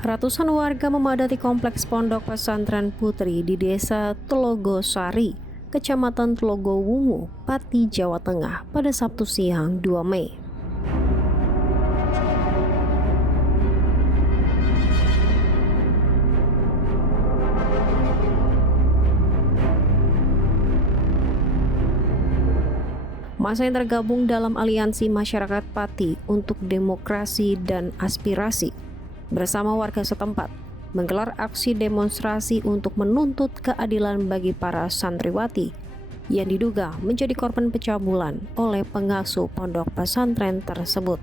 Ratusan warga memadati kompleks Pondok Pesantren Putri di Desa Telogosari, Kecamatan Telogowungu, Pati, Jawa Tengah pada Sabtu siang 2 Mei. Masa yang tergabung dalam Aliansi Masyarakat Pati untuk Demokrasi dan Aspirasi bersama warga setempat menggelar aksi demonstrasi untuk menuntut keadilan bagi para santriwati yang diduga menjadi korban pencabulan oleh pengasuh pondok pesantren tersebut.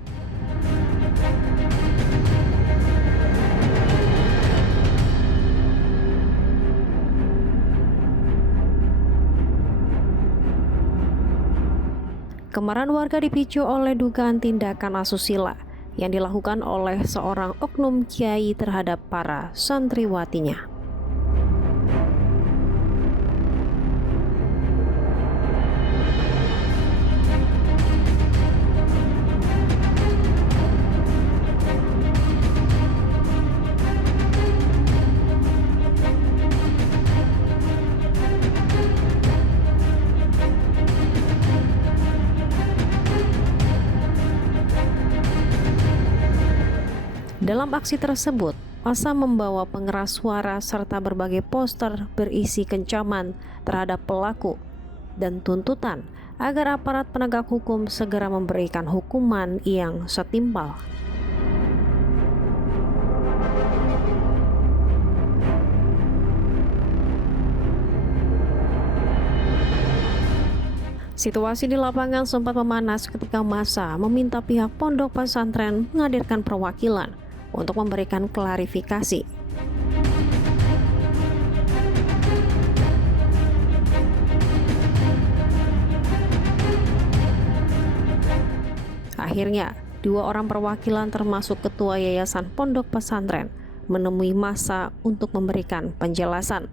Kemarahan warga dipicu oleh dugaan tindakan asusila yang dilakukan oleh seorang oknum kiai terhadap para santriwatinya. Dalam aksi tersebut, massa membawa pengeras suara serta berbagai poster berisi kencaman terhadap pelaku dan tuntutan agar aparat penegak hukum segera memberikan hukuman yang setimpal. Situasi di lapangan sempat memanas ketika massa meminta pihak pondok pesantren menghadirkan perwakilan untuk memberikan klarifikasi. Akhirnya, 2 orang perwakilan termasuk ketua yayasan pondok pesantren menemui massa untuk memberikan penjelasan.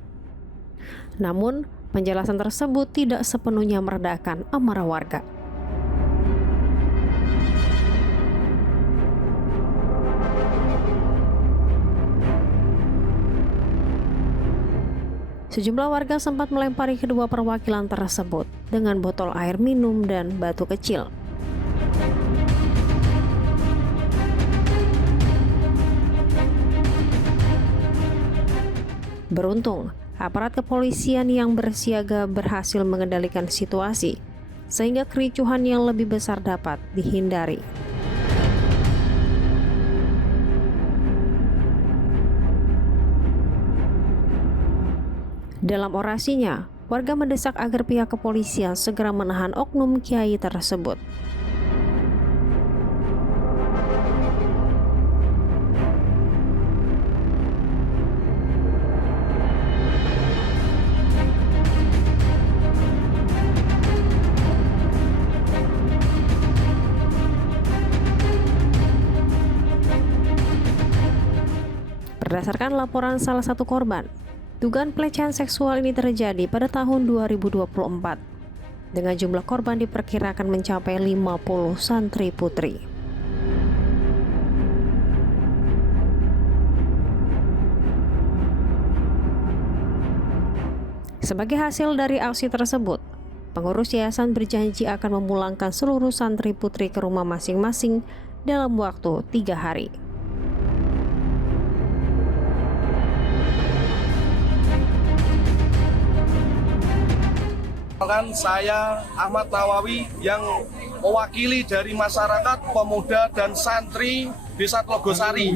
Namun, penjelasan tersebut tidak sepenuhnya meredakan amarah warga. Sejumlah warga sempat melempari kedua perwakilan tersebut dengan botol air minum dan batu kecil. Beruntung, aparat kepolisian yang bersiaga berhasil mengendalikan situasi, sehingga kericuhan yang lebih besar dapat dihindari. Dalam orasinya, warga mendesak agar pihak kepolisian segera menahan oknum kiai tersebut. Berdasarkan laporan salah satu korban, dugaan pelecehan seksual ini terjadi pada tahun 2024 dengan jumlah korban diperkirakan mencapai 50 santri putri. Sebagai hasil dari aksi tersebut, pengurus yayasan berjanji akan memulangkan seluruh santri putri ke rumah masing-masing dalam waktu 3 hari. Saya Ahmad Nawawi yang mewakili dari masyarakat, pemuda dan santri Desa Telogosari.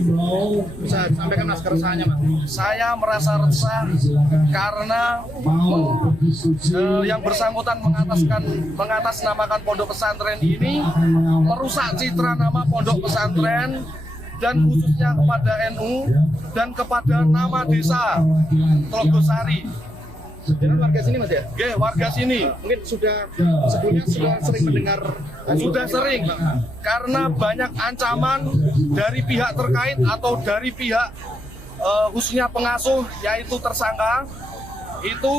Bisa sampaikan mas keresahannya, Mas? Saya merasa resah karena yang bersangkutan mengatasnamakan pondok pesantren ini merusak citra nama pondok pesantren dan khususnya kepada NU dan kepada nama desa Telogosari. Jangan warga sini mas ya? Oke, warga sini Mungkin sebelumnya sudah sering mendengar. sudah sering karena banyak ancaman dari pihak terkait atau dari pihak khususnya pengasuh yaitu tersangka itu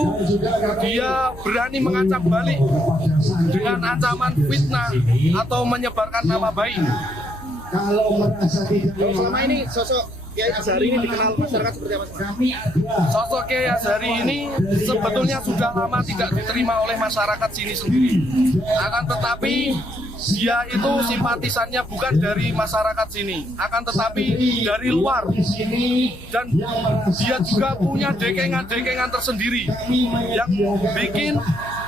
dia berani mengancam balik dengan ancaman fitnah atau menyebarkan nama baik. Kalau selama ini sosok Kiai Azhari ini dikenal masyarakat seperti apa mas? Sosok Kiai Azhari ini sebetulnya sudah lama tidak diterima oleh masyarakat sini sendiri. Akan tetapi dia itu simpatisannya bukan dari masyarakat sini, akan tetapi dari luar. Dan dia juga punya dekengan-dekengan tersendiri yang bikin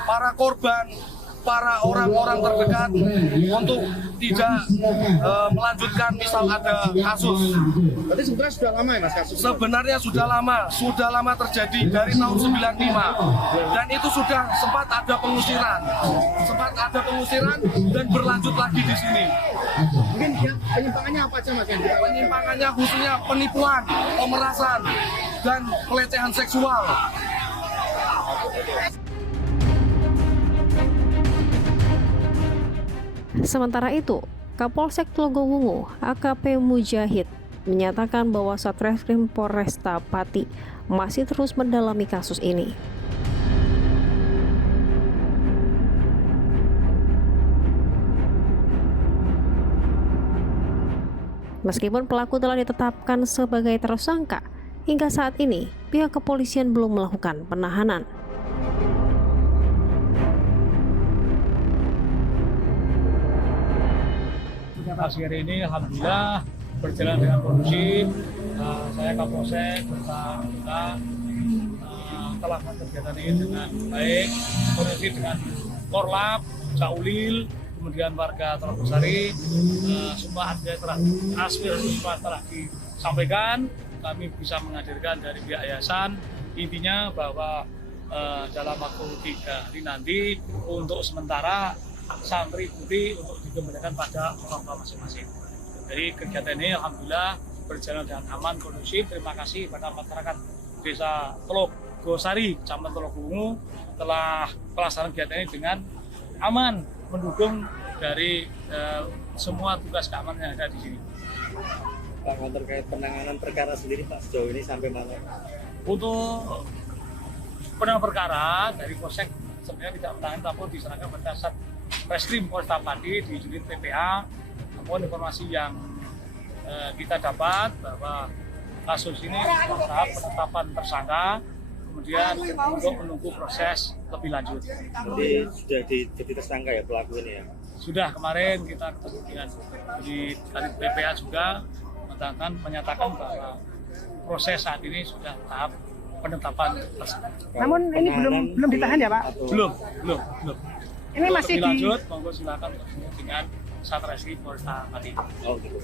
para korban, para orang-orang terdekat untuk tidak melanjutkan misal ada kasus. Berarti sebenarnya sudah lama ya mas kasus? Sebenarnya sudah lama terjadi dari tahun 95 dan itu sudah sempat ada pengusiran dan berlanjut lagi di sini. Mungkin ya, penyimpangannya apa aja mas? Penyimpangannya khususnya penipuan, pemerasan, dan pelecehan seksual. Sementara itu, Kapolsek Tlogowungu AKP Mujahid menyatakan bahwa Satreskrim Polresta Pati masih terus mendalami kasus ini. Meskipun pelaku telah ditetapkan sebagai tersangka, hingga saat ini pihak kepolisian belum melakukan penahanan. Pagi hari ini alhamdulillah berjalan dengan kondusif. Saya Kapolsek bersama kita telah melakukan kegiatan ini dengan baik, kondusif dengan Korlap, Caulil, kemudian warga Telogosari. Semua aspirasi semua telah disampaikan. Kami bisa menghadirkan dari pihak yayasan. Intinya bahwa dalam waktu 3 hari nanti untuk sementara santri putih untuk dikembalikan pada orang tua masing-masing. Jadi kegiatan ini alhamdulillah berjalan dengan aman, kondusif. Terima kasih pada masyarakat Desa Telogosari, Kecamatan Tlogowungu telah pelaksanaan kegiatan ini dengan aman, mendukung dari semua tugas keamanan yang ada di sini. Pak, terkait penanganan perkara sendiri Pak sejauh ini sampai mana? Untuk penanganan perkara dari Polsek sebenarnya tidak menangani, namun diserahkan pada Satreskrim Polresta Pati di unit PPA. Namun informasi yang kita dapat bahwa kasus ini tahap penetapan tersangka, kemudian untuk menunggu proses lebih lanjut. Jadi sudah jadi tersangka ya pelaku ini ya? Sudah, kemarin kita ketemu dengan di unit PPA juga menyatakan bahwa proses saat ini sudah tahap penetapan tersangka. Namun ini belum ditahan ya Pak? Belum. Ini masih lebih lanjut, monggo silakan bertemu dengan Satreskrim Polresta Pati. Oh gitu.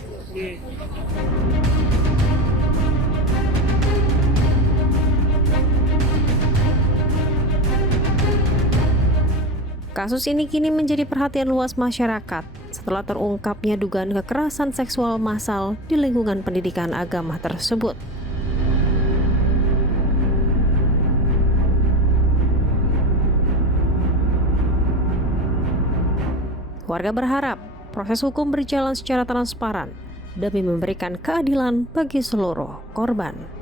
Kasus ini kini menjadi perhatian luas masyarakat setelah terungkapnya dugaan kekerasan seksual massal di lingkungan pendidikan agama tersebut. Warga berharap proses hukum berjalan secara transparan demi memberikan keadilan bagi seluruh korban.